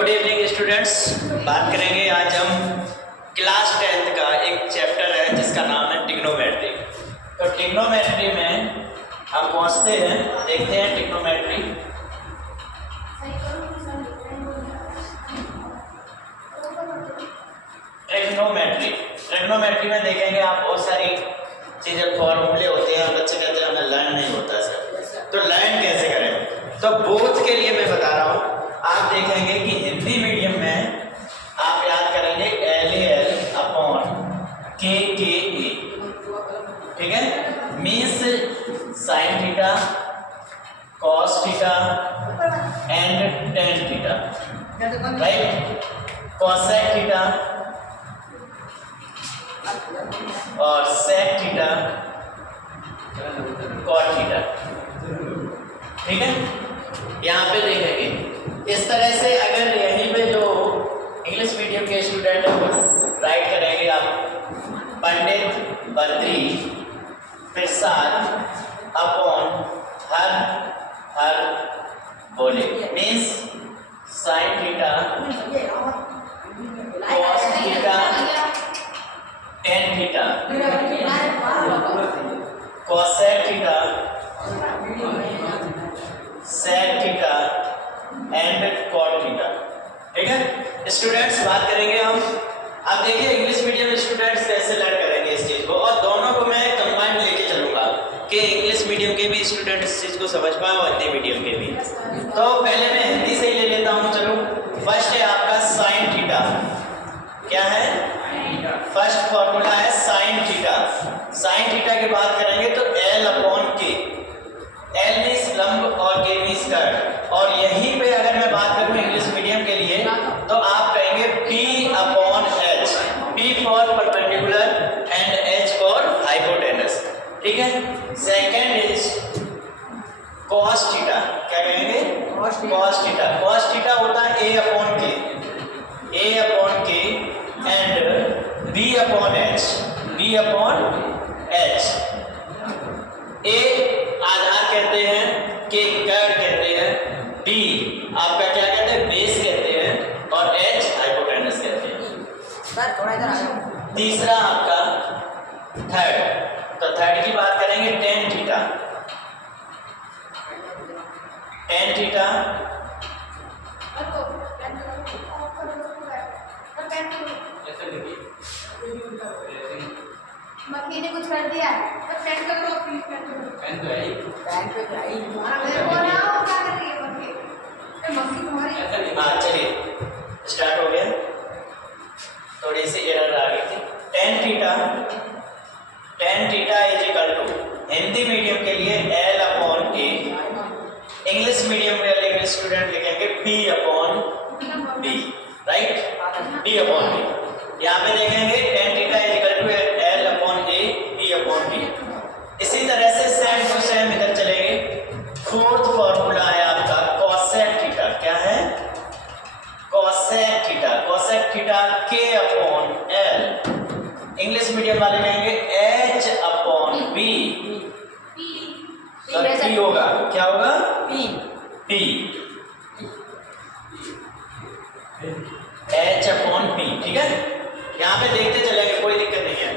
Good evening students. बात करेंगे आज हम क्लास 10th का एक चैप्टर है जिसका नाम है ट्रिग्नोमेट्री। तो ट्रिग्नोमेट्री में हम पहुंचते हैं, देखते हैं ट्रिग्नोमेट्री। ट्रिग्नोमेट्री में देखेंगे आप बहुत सारी चीज़ें, फॉर्मूले होते हैं। बच्चे कहते हैं हमें लर्न नहीं होता सर, तो लर्न कैसे करें? तो बोथ के लिए मैं बता रहा हूँ। आप देखेंगे कि हिंदी मीडियम में आप याद करेंगे LAL अपॉन KKA, ठीक है। Means sine theta, cos theta and tan theta, right. Cosec theta और सेक थीटा, कॉट थीटा, ठीक है। यहाँ पे देखेंगे इस तरह से। अगर यहीं पे जो इंग्लिश मीडियम के स्टूडेंट हैं वो राइट करेंगे आप पंडित बद्री प्रसाद अपॉन हर बोले, means sine theta, cos theta, tan theta, cosec theta, sec theta and cot theta, ठीक है। स्टूडेंट्स बात करेंगे हम। अब देखिए इंग्लिश मीडियम स्टूडेंट्स कैसे लर्न करेंगे इस चीज को, और दोनों को मैं कंबाइन लेके चलूंगा कि इंग्लिश मीडियम के भी स्टूडेंट इस चीज को समझ पाए और हिंदी मीडियम के भी। तो पहले मैं हिंदी से ही ले लेता हूँ। चलो, फर्स्ट है आपका साइन थीटा। क्या है? फर्स्ट फॉर्मूला है साइन थीटा। साइन थीटा की बात करेंगे तो L अपॉन के। L मीन्स लंब और K मीन्स कर्व। और यहीं पे अगर मैं बात करूं इंग्लिश मीडियम के लिए तो आप कहेंगे P upon H। P for perpendicular and H for hypotenuse, ठीक है। Second is cos theta. क्या कहेंगे? Cos theta. कॉस थीटा होता है A अपॉन के, A अपॉन के and B upon H, B upon H। A आधार कहते हैं, के कर्व कहते हैं, B आपका क्या कहते हैं? बेस कहते हैं, और H हाइपोटेनस कहते हैं। सर थोड़ा इधर आ जाओ। तीसरा आपका थर्ड। तो थर्ड की बात करेंगे टेन थीटा। टेन थीटा मक्खी ने कुछ कर दिया तो पेन कर दो, प्लीज पेन कर दो। पेन पे आई मेरे को ना वो क्या कर रही है मक्खी? ये मक्खी तुम्हारी। हाँ चलिए स्टार्ट हो गया। थोड़ी सी एरर आ गई थी। Tan theta is equal to Hindi medium के लिए L अपॉन के, इंग्लिश मीडियम वाले स्टूडेंट लिखेंगे P upon B, right. P upon B। यहाँ पे देखेंगे tan theta is equal to L upon A, P upon B। इसी तरह से सेम टू सेम इधर चलेंगे। फोर्थ फॉर्मूला है आपका कॉसेक थीटा। क्या है? Cosec theta. Cosec theta K upon L। English medium वाले कहेंगे H अपॉन B। तो P होगा, क्या होगा? P। H अपॉन P, ठीक है। यहाँ पे देखते चलेंगे, कोई दिक्कत नहीं है।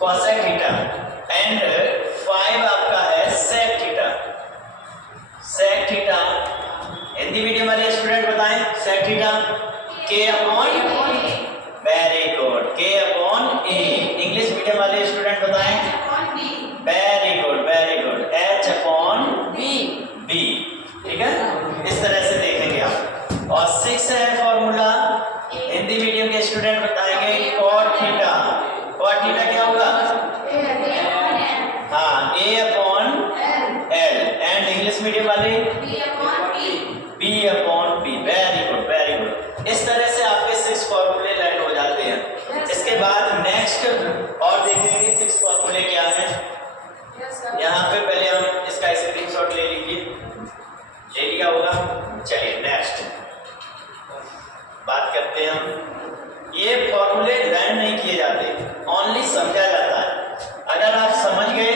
कॉसेक थीटा एंड 5 आपका है sec theta. Sec theta Hindi medium वाले स्टूडेंट बताएं। Sec theta K upon, very good, K upon A। English medium वाले स्टूडेंट बताएं। Very good very good, H upon B, ठीक है। इस तरह से देखेंगे आप। और 6 है फॉर्मूला, हिंदी मीडियम के स्टूडेंट बताएंगे कॉट थीटा। कॉट थीटा क्या होगा? हाँ, A upon L and English medium वाले B upon P। Very good very good. इस तरह से आपके 6 फॉर्मूले लर्न हो जाते हैं। इसके बाद नेक्स्ट और देखेंगे 6 फॉर्मूले क्या है। यहाँ पे पहले हम इसका स्क्रीनशॉट ले लीजिए, ले लिया होगा। चलिए नेक्स्ट बात करते हैं हम। ये फॉर्मूले लर्न नहीं किए जाते, ओनली समझा जाता है। अगर आप समझ गए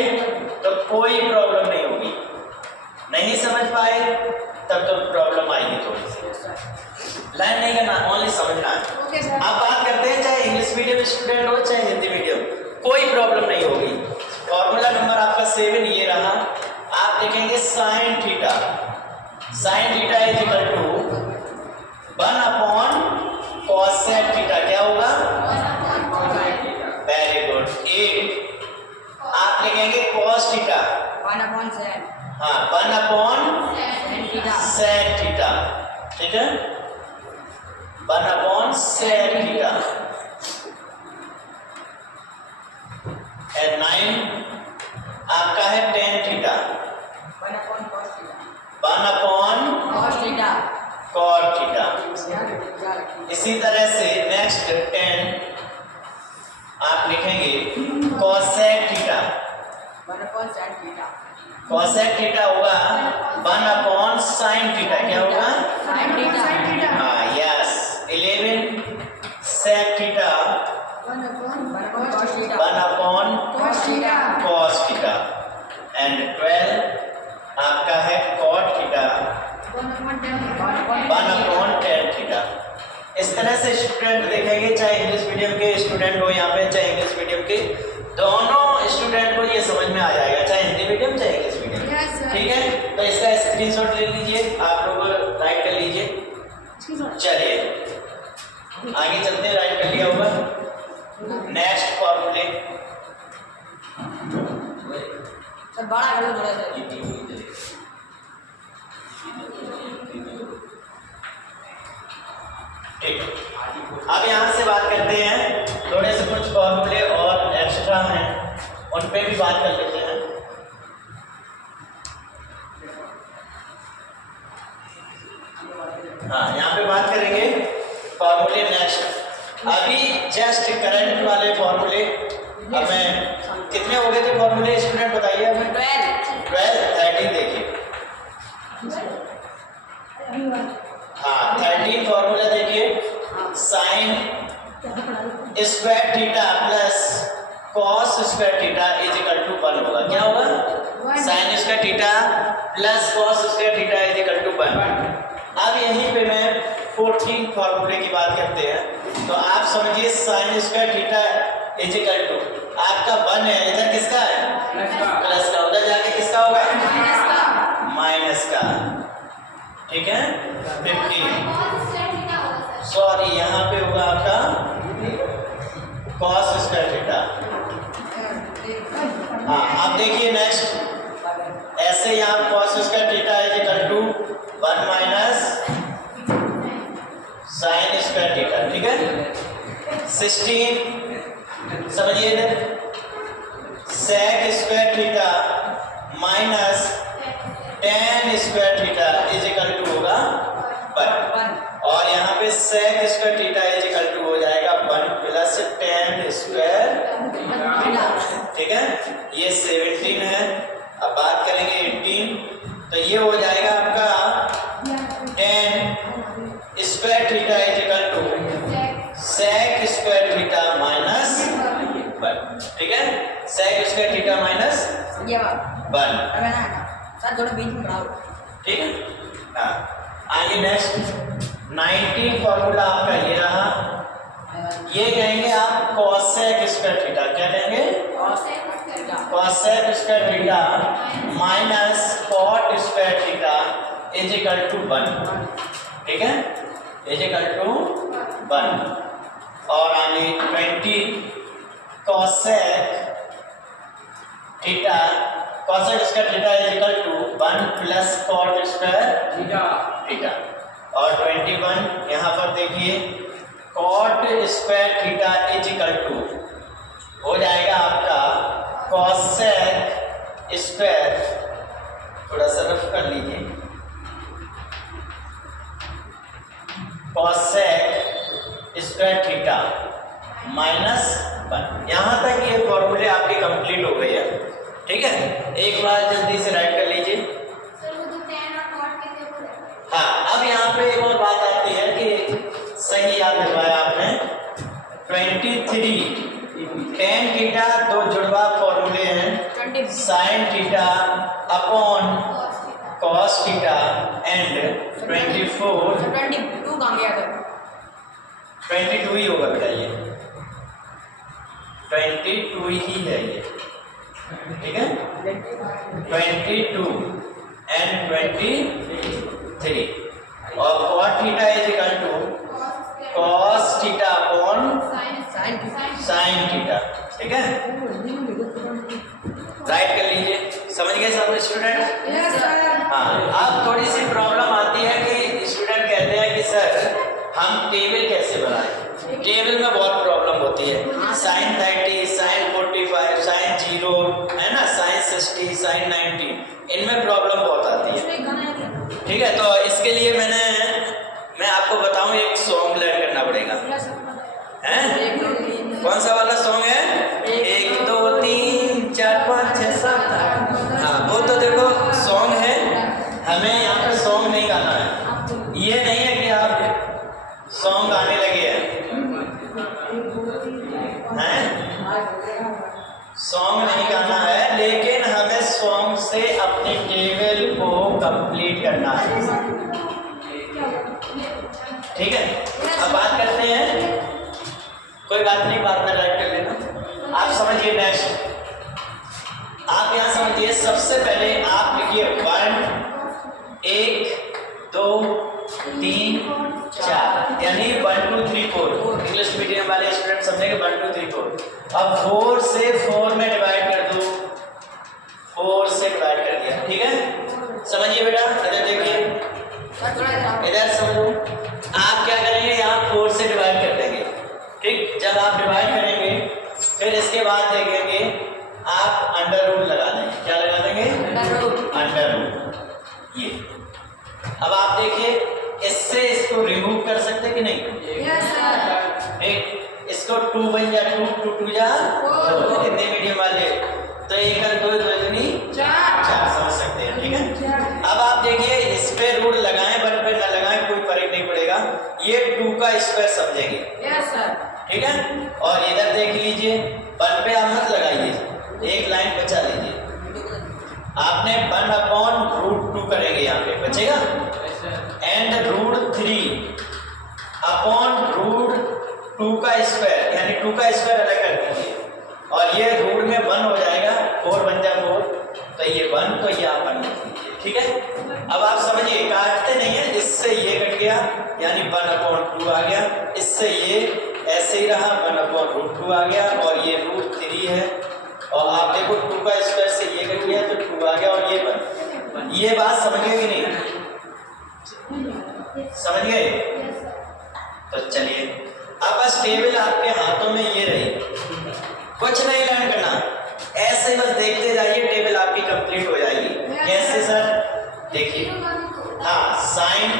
तो कोई प्रॉब्लम नहीं होगी, नहीं समझ पाए लर्न नहीं करना, ओनली समझना है। Okay sir. आप बात करते हैं चाहे इंग्लिश मीडियम स्टूडेंट हो चाहे हिंदी मीडियम, कोई प्रॉब्लम नहीं होगी। फॉर्मूला नंबर आपका 7 ये रहा। आप लिखेंगे sine theta. Sine theta is equal to 1 upon cosec theta. क्या होगा? Very good. 8 आप लिखेंगे कॉस थीटा। 1/7 हाँ 1 upon tan theta sec theta. ठीक है 1 अपॉन सेक थीटा। एंड 9 आपका है tan theta. 1/cos theta 1 upon cos theta cot theta. यार इसी तरह से नेक्स्ट 10 आप लिखेंगे cosec theta. 1/sin theta cosec theta होगा 1 अपॉन साइन थीटा। क्या होगा? sin थीटा हाँ yes. 11 sec theta 1/cos theta 1 upon cos theta cos theta. And 12 आपका है cot theta 1 upon tan theta. इस तरह से स्टूडेंट देखेंगे, चाहे इंग्लिश मीडियम के स्टूडेंट हो यहाँ पे चाहे इंग्लिश मीडियम के, दोनों स्टूडेंट को ये समझ में आ जाएगा, चाहे हिंदी मीडियम चाहे इंग्लिश मीडियम। Yes, sir. ठीक है, तो इसका स्क्रीनशॉट ले लीजिए, आप लोग राइट कर लीजिए। चलिए आगे चलते हैं, राइट कर लिया होगा। नेक्स्ट फॉर्मूले सर बड़ा कर लो थोड़ा सा ठीक। अब यहाँ से बात करते हैं, थोड़े से कुछ फॉर्मूले और एक्स्ट्रा हैं, उन पे भी बात कर लेते हैं। हाँ यहाँ पे बात करेंगे फॉर्मूले नेक्स्ट। अभी जस्ट करंट वाले फॉर्मूले हमें कितने हो गए थे फॉर्मूले स्टूडेंट बताइए हमें? 12 13 देखिए। हाँ 13 फॉर्मूला देखिए, sine square theta plus cos square theta is equal to 1 होगा। क्या होगा? Sine square theta plus cos square theta is equal to 1। अब यहीं पे मैं 14 फॉर्मूले की बात करते हैं, तो आप समझिए sine square theta is equal to आपका 1 है, इधर किसका है? प्लस का। उधर जाके किसका होगा? माइनस का। ठीक है 15 सॉरी यहाँ पे होगा आपका कॉस स्क्वायर थीटा। हाँ अब देखिए नेक्स्ट, ऐसे यहाँ cos square theta is equal to 1 minus sine square theta. ठीक है 16 समझिए इधर, sec square theta minus tan square theta is equal to होगा 1, और यहाँ पे sec square theta is equal to हो जाएगा 1 प्लस टेन स्क्वायर। ठीक है ये 17 है। अब बात करेंगे 18, तो ये हो जाएगा आपका 10 square theta is equal to sec square theta minus 1। ठीक है सेक स्क्वायर थीटा माइनस ये बात 1। अबे ना सर थोड़ा बीच में बढ़ाओ। ठीक है हाँ आगे नेक्स्ट 19 फॉर्मूला आपका ये रहा। ये कहेंगे आप कॉसेक स्क्वायर थीटा। क्या कहेंगे? Cosec square theta minus cot square theta is equal to 1। ठीक है इज इक्वल टू 1। और आगे 20 cosec theta, cosec square theta is equal to 1 plus cot square theta. और 21 यहाँ पर देखिए cot square theta is equal to हो जाएगा आपका कॉसेक स्क्वायर, थोड़ा सा रफ कर लीजिए, कॉसेक स्क्वायर थीटा माइनस 1। यहाँ तक ये फॉर्मूले आपके कंप्लीट हो गए हैं। ठीक है एक बार जल्दी से राइट कर लीजिए। हाँ अब यहाँ पे एक और बात आती है कि सही याद रखवाया आपने, 23 टेन थीटा दो जुड़वा फॉर्मूले हैं, sine theta upon cos theta and 24 22 कहाँ गया था? 22 ही है ये, ठीक है, 22 एंड 23 और cot theta is equal to cos theta upon sin theta, ठीक है, राइट कर लीजिए। समझ गए सब स्टूडेंट? Yes sir. हाँ, अब थोड़ी सी प्रॉब्लम आती है कि स्टूडेंट कहते हैं कि सर हम टेबल कैसे बनाएं। टेबल में बहुत प्रॉब्लम होती है, sin 30, sin 45, sin 0 है ना, sin 60, sin 90, इनमें प्रॉब्लम बहुत आती है, ठीक है। तो इसके लिए मैं आपको बताऊं, एक सॉन्ग लर्न करना पड़ेगा, हैं? कौन सा वाला सॉन्ग है? 1 2 3 4 5 6 7 8। हाँ, वो तो देखो सॉन्ग है, हमें यहाँ पे सॉन्ग नहीं गाना है। ये नहीं है कि आप सॉन्ग गाने लगे हैं, सॉन्ग नहीं गाना है, लेकिन हमें सॉन्ग से अपनी टेबल को कंप्लीट करना है, ठीक है। अब बात करते हैं, कोई बात नहीं, बात में राइट कर लेना। आप समझिए नेक्स्ट, आप यहाँ समझिए, सबसे पहले आप लिखिए 1 2 3 4, यानी 1 2 3 4। इंग्लिश मीडियम वाले स्टूडेंट समझेंगे 1 2 3 4। अब 4 से 4 में डिवाइड कर दो, 4 से डिवाइड कर दिया, ठीक है। समझिए बेटा, इधर देखिए, इधर समझो। आप क्या करेंगे, यहाँ 4 से डिवाइड कर देंगे, ठीक। जब आप डिवाइड करेंगे फिर इसके बाद देखेंगे आप अंडर रूट लगा देंगे। क्या लगा देंगे? Under root. ये अब आप देखिए, इससे इसको रिमूव कर सकते कि नहीं? Yes sir. एक इसको 2 बन जा, 2 2 2 जा, हिंदी मीडियम वाले तो 1 और 2 2 दूनी 4 समझ सकते हैं, ठीक है। अब आप देखिए, इस पे रूट लगाएं, 1 पे ना लगाएं, कोई फर्क नहीं पड़ेगा, ये 2 का स्क्वायर समझेंगे, यस सर। ठीक है। और इधर देख लीजिए, 1 पे आप मत लगाइए, एक लाइन बचा लीजिए, आपने 1 अपॉन रूट 2 करेंगे, यहाँ पे बचेगा, एंड रूट 3 अपॉन रूट 2 का स्क्वायर, यानी 2 का स्क्वायर अलग कर दीजिए, और ये रूट में 1 हो जाएगा, 4 बन जा 4, तो ये 1, तो ये आप 1 लिख लीजिए, ठीक है। अब आप समझिए, काटते नहीं है, इससे ये कट गया, यानी 1 अपॉन 2 आ गया, इससे ये ऐसे ही रहा, 1 अपॉन रूट 2 आ गया, और ये रूट 3 है, और आप देखो 2 का स्क्वायर से ये कट गया तो 2 आ गया, और ये 1। ये बात समझ गए कि नहीं? समझ गए? तो चलिए, अब बस टेबल आपके हाथों में ये रही, कुछ नहीं लर्न करना, ऐसे बस देखते जाइए, टेबल आपकी कंप्लीट हो जाएगी। कैसे सर? देखिए, हाँ, साइन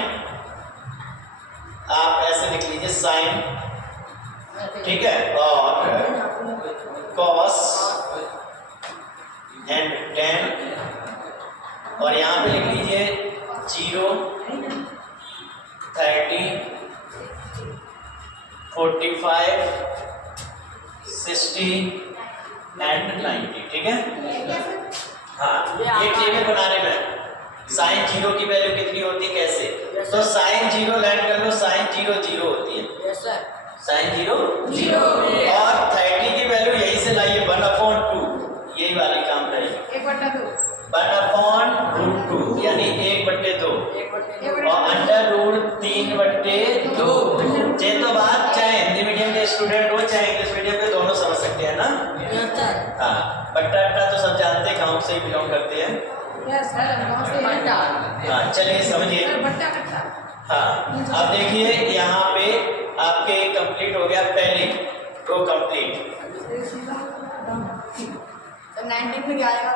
आप ऐसे लिख लीजिए, साइन, ठीक है, और कॉस एंड टेन, और यहाँ पे लिख लीजिए 0 30 45 60 एंड 90, ठीक है। हाँ, ये टेबल बनाने में साइन 0 की वैल्यू कितनी होती है, कैसे? तो साइन 0 लैंड कर लो, साइन 0 0 होती है, यस सर। साइन 0 0, और 30 की वैल्यू यहीं से लाइए, 1 अपॉन 2, यही वाली काम करेंगे, 1 अपॉन रूट 2, यानी 1/2, और अंडर रूट 3/2। जे तो बात चाहे हिंदी मीडियम के स्टूडेंट हो चाहे इंग्लिश मीडियम के, दोनों समझ सकते हैं ना। Yes sir. हाँ, बट्टा अट्टा तो सब जानते हैं, गाँव से ही बिलोंग करते हैं। Yes sir. हाँ, चलिए समझिए। हाँ, अब देखिए, यहाँ पे आपके कंप्लीट हो गया, पहली रो कंप्लीट। तो 19 में क्या आएगा?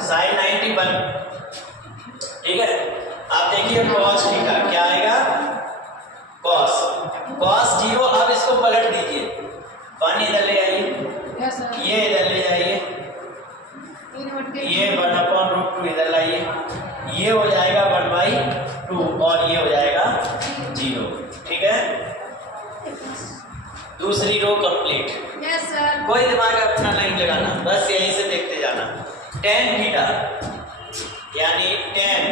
साइन 91, ठीक है। आप देखिए कॉस थीटा क्या आएगा, कॉस 0। अब इसको पलट दीजिए, 1 इधर ले आइए, यस सर। ये इधर ले जाइए, ये 1 अपॉन रूट 2 इधर लाइए, ये हो जाएगा 1/2, और ये हो जाएगा 0, ठीक है। दूसरी रो कंप्लीट। Yes sir. कोई दिमाग अपना नहीं लगाना, बस यहीं से देखते जाना। tan थीटा यानी tan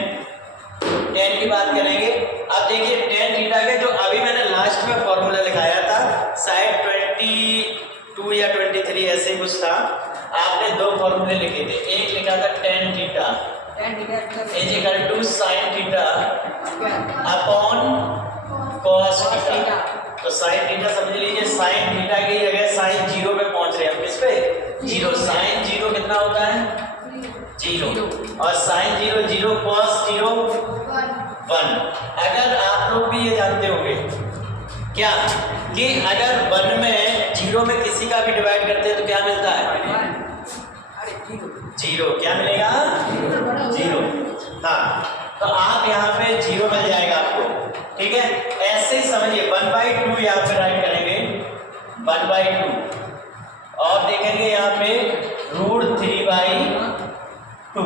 की बात करेंगे। अब देखिए tan थीटा के जो अभी मैंने लास्ट में फॉर्मूला लिखाया था, शायद 22 या 23 ऐसे कुछ था। आपने दो फॉर्मूले लिखे थे, एक लिखा था tan theta is equal to sin theta upon cos theta. तो sin थीटा समझ लीजिए, sin थीटा की जगह sin 0 पे पहुंच रहे हैं हम, किस पे? 0। sin 0 कितना होता है? 0। और sin 0 0, cos 0 1। अगर आप लोग भी ये जानते होंगे क्या कि अगर 1 में 0 में किसी का भी डिवाइड करते हैं तो क्या मिलता है? 0। क्या मिलेगा? 0। हाँ, तो आप यहाँ पे 0 मिल जाएगा आपको, ठीक है। ऐसे ही समझिए 1/2 यहाँ पे राइट करेंगे 1/2 और देखेंगे यहाँ पे √3/2। तो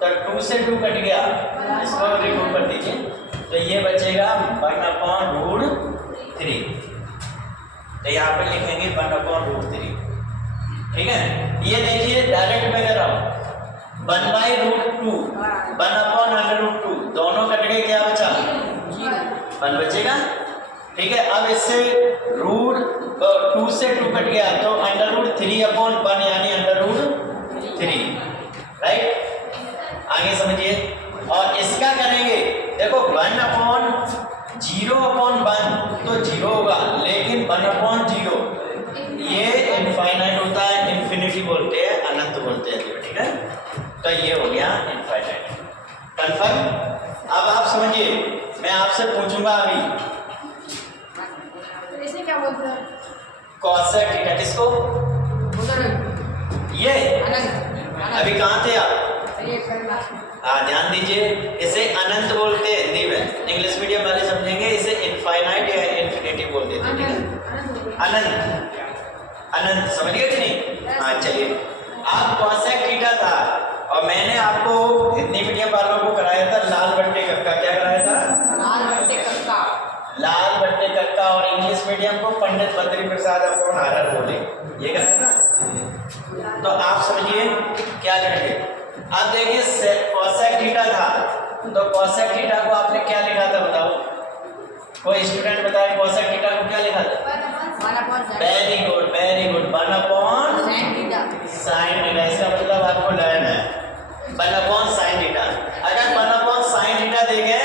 2 से 2 कट गया, इसको रिमूव कर दीजिए, तो ये बचेगा 1/√3। तो यहाँ पे लिखेंगे 1/√3, ठीक है। ये देखिए डायरेक्ट में कर रहा हूँ, 1/√2 1/√2 दोनों कट गए, क्या बचा? 1 बचेगा, ठीक है। अब इससे √2 से 2 कट गया तो √3/1 यानी √3, राइट। आगे समझिए, और इसका करेंगे, देखो 1/0/1 तो 0 होगा, लेकिन 1/0 ये इनफाइनाइट होता है, इन्फिनिटी बोलते हैं, अनंत बोलते हैं, ठीक है। तो ये हो गया इनफाइनाइट, कंफर्म। अब आप समझिए, मैं आपसे पूछूंगा अभी इसे क्या बोलते हैं? cosec थीटा किसको? ये अभी कहाँ थे आप? हाँ, ध्यान दीजिए, इसे अनंत बोलते हैं हिंदी में, इंग्लिश मीडियम वाले समझेंगे इसे इनफाइनाइट या इन्फिनिटी बोल देते हैं, ठीक है। अनंत, अनंत समझ गए कि नहीं? हाँ, चलिए। अब cosec थीटा था और मैंने आपको हिंदी मीडियम वालों को कराया था लाल बट्टे कक्का। क्या कराया था? लाल बट्टे कक्का। और इंग्लिश मीडियम को पंडित बद्री प्रसाद आपको नारद बोले, ये कराया था। तो आप समझिए क्या करेंगे। अब देखिए cosec थीटा था, तो cosec थीटा को आपने क्या लिखा था बताओ? कोई स्टूडेंट बताए cosec थीटा को क्या लिखा था? Very good, very good, 1/sin theta. इसका मतलब आपको लर्न है 1/sin थीटा। अगर 1/sin थीटा देंगे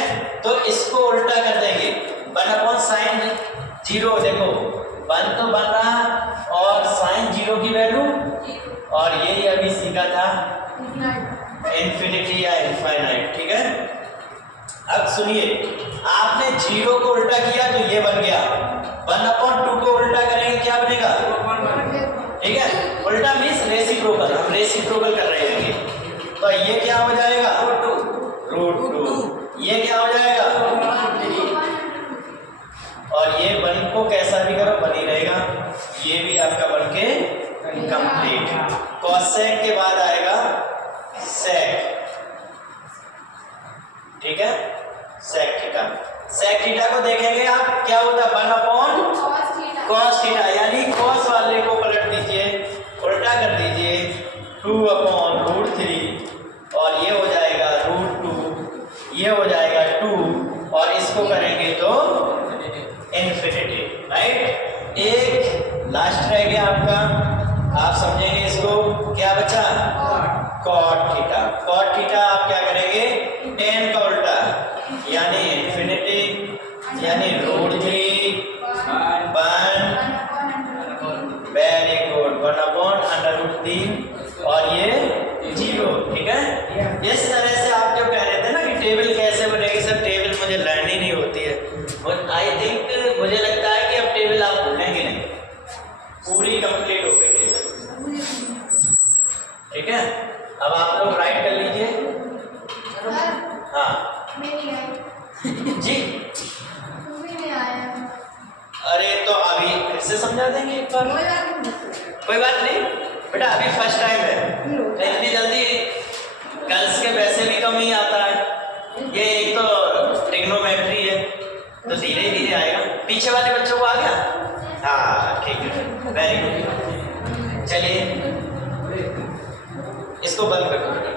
तो इसको उल्टा कर देंगे, 1/sin 0। देखो 1 तो बन रहा और sin 0 की वैल्यू, और यही अभी सीखा था इन्फिनिटी या इनफाइनाइट, ठीक है। अब सुनिए, आपने 0 को उल्टा किया तो ये बन गया, 1/2 को उल्टा करेंगे क्या बनेगा? ठीक है, उल्टा मीन्स रेसिप्रोकल, हम रेसिप्रोकल कर रहे हैं। तो ये क्या हो जाएगा? √2। ये क्या हो जाएगा? और ये 1 को कैसा भी करो बन ही रहेगा, ये भी आपका बन के कंप्लीट। cosec के बाद आएगा sec, ठीक है, sec थीटा। sec थीटा को देखेंगे आप, क्या होता है? 1/cos थीटा, यानी cos वाले को पलट दीजिए, उल्टा कर दीजिए, 2/√3 और ये हो जाएगा √2, ये हो जाएगा 2 और इसको करेंगे तो इन्फिनिटी, राइट। एक लास्ट रह गया आपका, आप समझेंगे इसको, क्या बचा? cot theta. cot थीटा आप क्या करेंगे? tan का उल्टा यानी इन्फिनिटी, यानी √3/1, वेरी गुड, 1/√3 और ये 0, ठीक है। इस तरह से आप जो कह रहे थे ना कि टेबल कैसे बनेगी, सर टेबल मुझे लर्न ही नहीं होती है। आई थिंक मुझे लगता है कि अब टेबल आप भूलेंगे नहीं, पूरी कंप्लीट हो गई टेबल, ठीक है। अब आप लोग राइट कर लीजिए। हाँ जी, अरे तो अभी फिर से समझा देंगे एक बार, कोई बात नहीं बेटा, अभी फर्स्ट टाइम है, इतनी जल्दी गर्ल्स के वैसे भी कम ही आता है, ये एक तो ट्रिग्नोमेट्री है तो धीरे धीरे आएगा। पीछे वाले बच्चों को आ गया? हाँ ठीक है, वेरी गुड। चलिए इसको बंद कर दो।